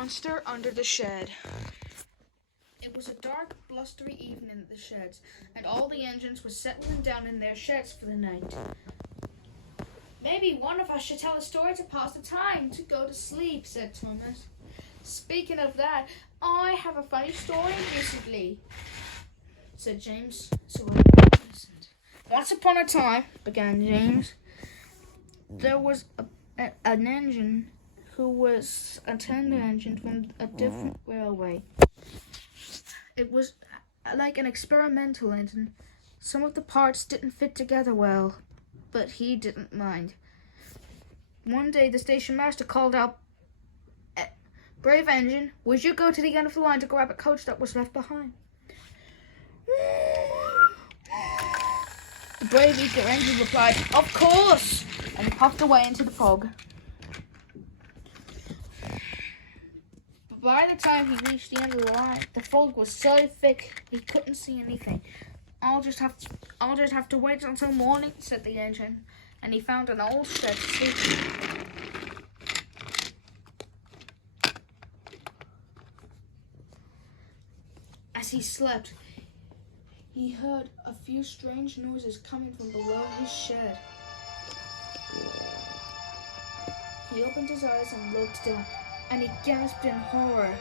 monster under the shed. It was a dark, blustery evening at the sheds, and all the engines were settling down in their sheds for the night. "Maybe one of us should tell a story to pass the time, to go to sleep," said Thomas. "Speaking of that, I have a funny story recently," said James. So I listened. "Once upon a time," began James, "there was an engine who was a tender engine from a different railway. It was like an experimental engine. Some of the parts didn't fit together well, but he didn't mind. One day the station master called out, 'Brave engine, would you go to the end of the line to grab a coach that was left behind?' The brave eager engine replied, 'Of course,' and puffed away into the fog. But by the time he reached the end of the line, the fog was so thick he couldn't see anything. I'll just have to wait until morning,' said the engine, and he found an old shed to sleep in. As he slept, he heard a few strange noises coming from below his shed. He opened his eyes and looked down, and he gasped in horror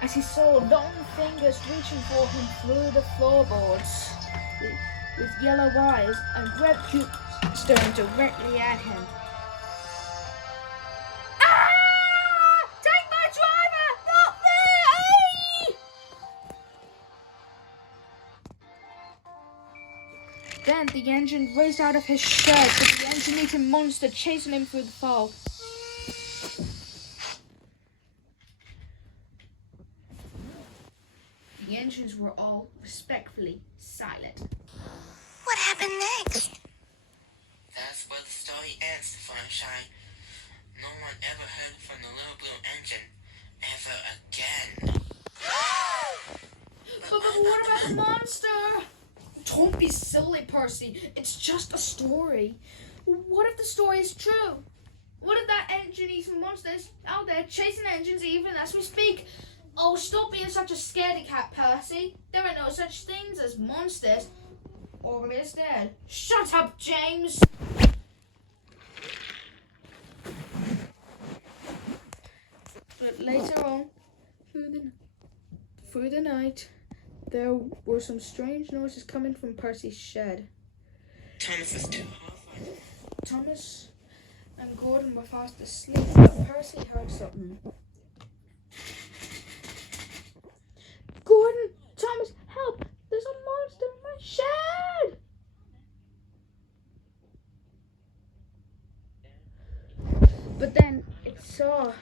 as he saw long fingers reaching for him through the floorboards with yellow eyes and red pupils staring directly at him. "Ah! Take my driver! Not me!" Then the engine raced out of his shed with the engine-eating monster chasing him through the fog. The engines were all respectfully silent. What happened next? That's where the story ends, Sunshine. No one ever heard from the little blue engine ever again. But what about the monster? Don't be silly, Percy. It's just a story. What if the story is true? What if that engine-eating monster is out there chasing engines even as we speak? Oh, stop being such a scaredy cat, Percy. There are no such things as monsters. Or is there? Shut up, James! But later on, through the night, there were some strange noises coming from Percy's shed. Thomas was too horrified. Thomas and Gordon were fast asleep, but Percy heard something. "Gordon! Thomas! Help! There's a monster in my shed!" But then it saw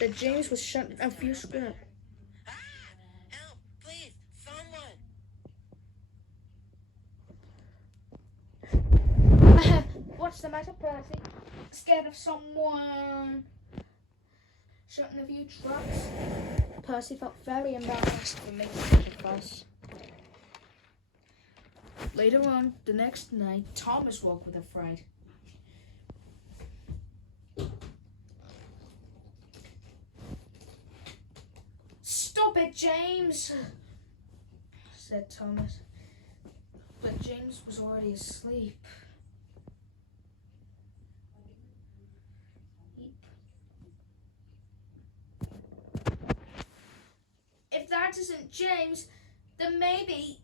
that James was shutting a few screws. Help, please, someone. "What's the matter, Percy? Scared of someone shutting a few trucks?" Percy felt very embarrassed for making such a fuss. Later on, the next night, Thomas woke with a fright. "Stop it, James," said Thomas. But James was already asleep. "If that isn't James, then maybe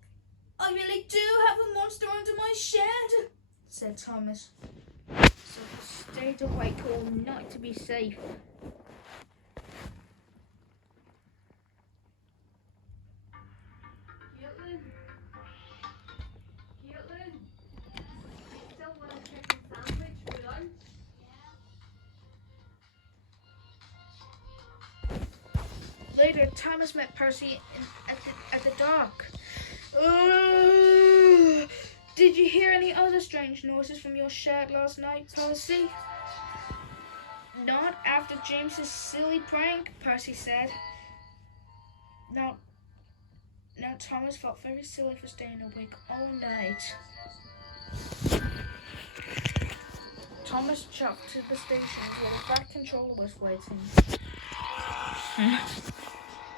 I really do have a monster under my shed," said Thomas. So he stayed awake all night to be safe. Caitlin, still want a chicken sandwich for lunch? Later, Thomas met Percy at the dock. "Did you hear any other strange noises from your shed last night, Percy?" "Not after James's silly prank," Percy said. Now Thomas felt very silly for staying awake all night. Thomas jumped to the station where the Fat Controller was waiting.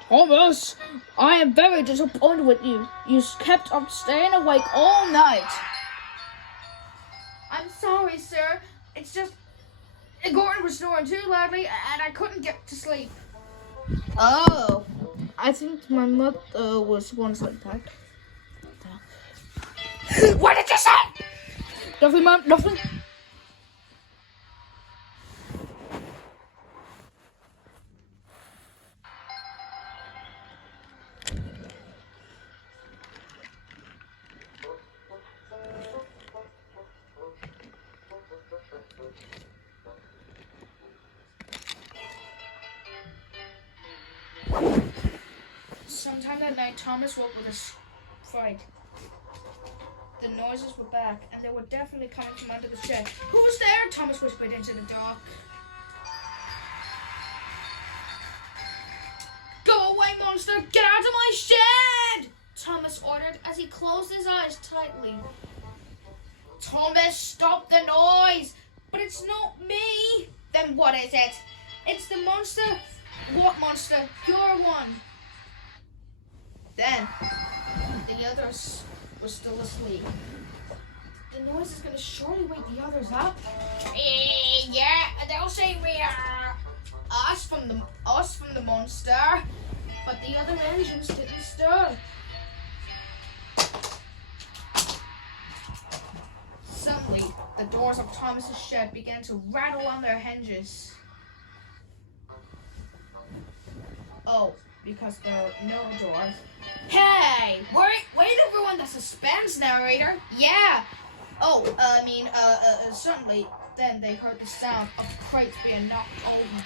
Thomas, I am very disappointed with you. You kept on staying awake all night. I'm sorry, sir. It's just Gordon was snoring too loudly and I couldn't get to sleep. Oh, I think my mother was once like that. What did you say? Nothing, Mom, nothing. Sometime that night, Thomas woke with a fright. The noises were back, and they were definitely coming from under the shed. Who's there? Thomas whispered into the dark. Go away, monster! Get out of my shed! Thomas ordered as he closed his eyes tightly. Thomas, stop the noise! But it's not me! Then what is it? It's the monster. What monster? You're one. Then, the others were still asleep. The noise is going to surely wake the others up. Yeah, they'll say we are us from the monster. But the other engines didn't stir. Suddenly, the doors of Thomas's shed began to rattle on their hinges. Oh, because there are no doors. Hey! Wait everyone, the suspense narrator! Yeah! Oh, certainly. Then they heard the sound of crates being knocked over.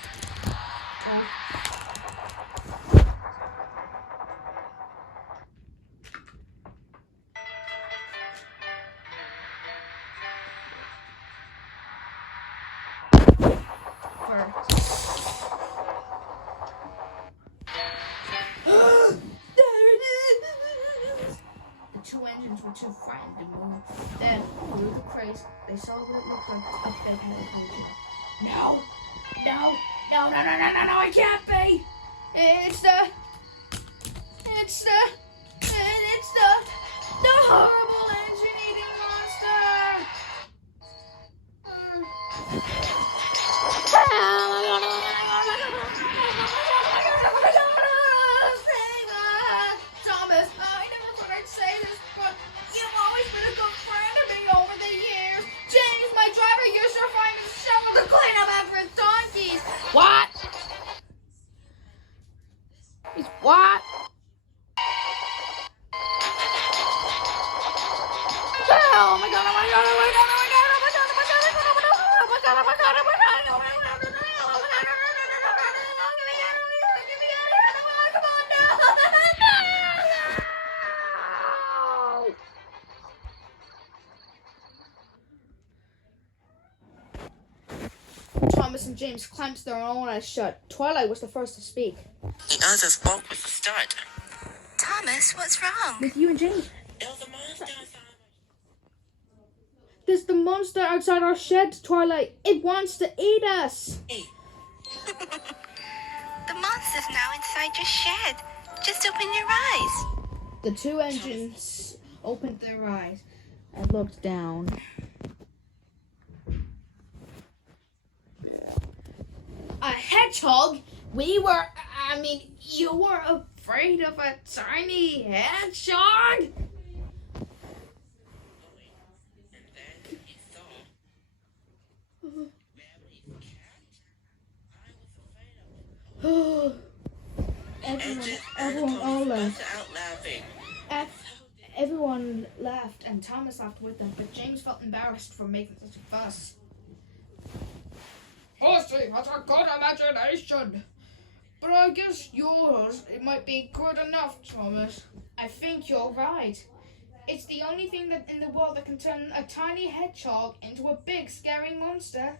Two engines were too frightened to move. Then, through the crates, they saw what it looked like a fake helicopter. No, it can't be! It's the horrible engine-eating monster! Thomas, I never thought I'd say this, but you've always been a good friend to me over the years. James, my driver, used your finest shovel to clean up after his donkeys. What? What? Oh my god, oh my god, oh my god, oh my god, oh my god, oh my god, oh my god, oh my god, oh my god, oh my god, oh my god. Thomas and James clenched their own eyes shut. Twilight was the first to speak. The others spoke with the start. Thomas, what's wrong? With you and James. It was a monster outside. There's the monster outside our shed, Twilight. It wants to eat us. Hey, The monster's now inside your shed. Just open your eyes. The two engines opened their eyes and looked down. A hedgehog? You were afraid of a tiny hedgehog? and then he saw Rabbit's cat. I was afraid of it. Everyone all laughed. Out laughing. Everyone laughed, and Thomas laughed with them, but James felt embarrassed for making such a fuss. Horsey has a good imagination, but I guess yours, it might be good enough, Thomas. I think you're right. It's the only thing that in the world that can turn a tiny hedgehog into a big, scary monster.